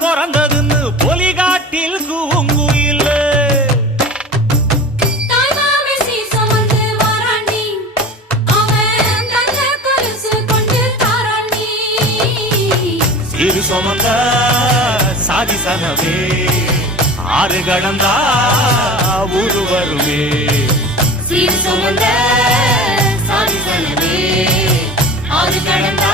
பிறந்ததுன்னு பொலிகாட்டில் கூங்குயில் சிறு சுமந்த சாதிசனமே ஆறு கடந்தா ஊரு வருமே சீர் சுமந்த சாதிசனமே ஆறு கடந்தா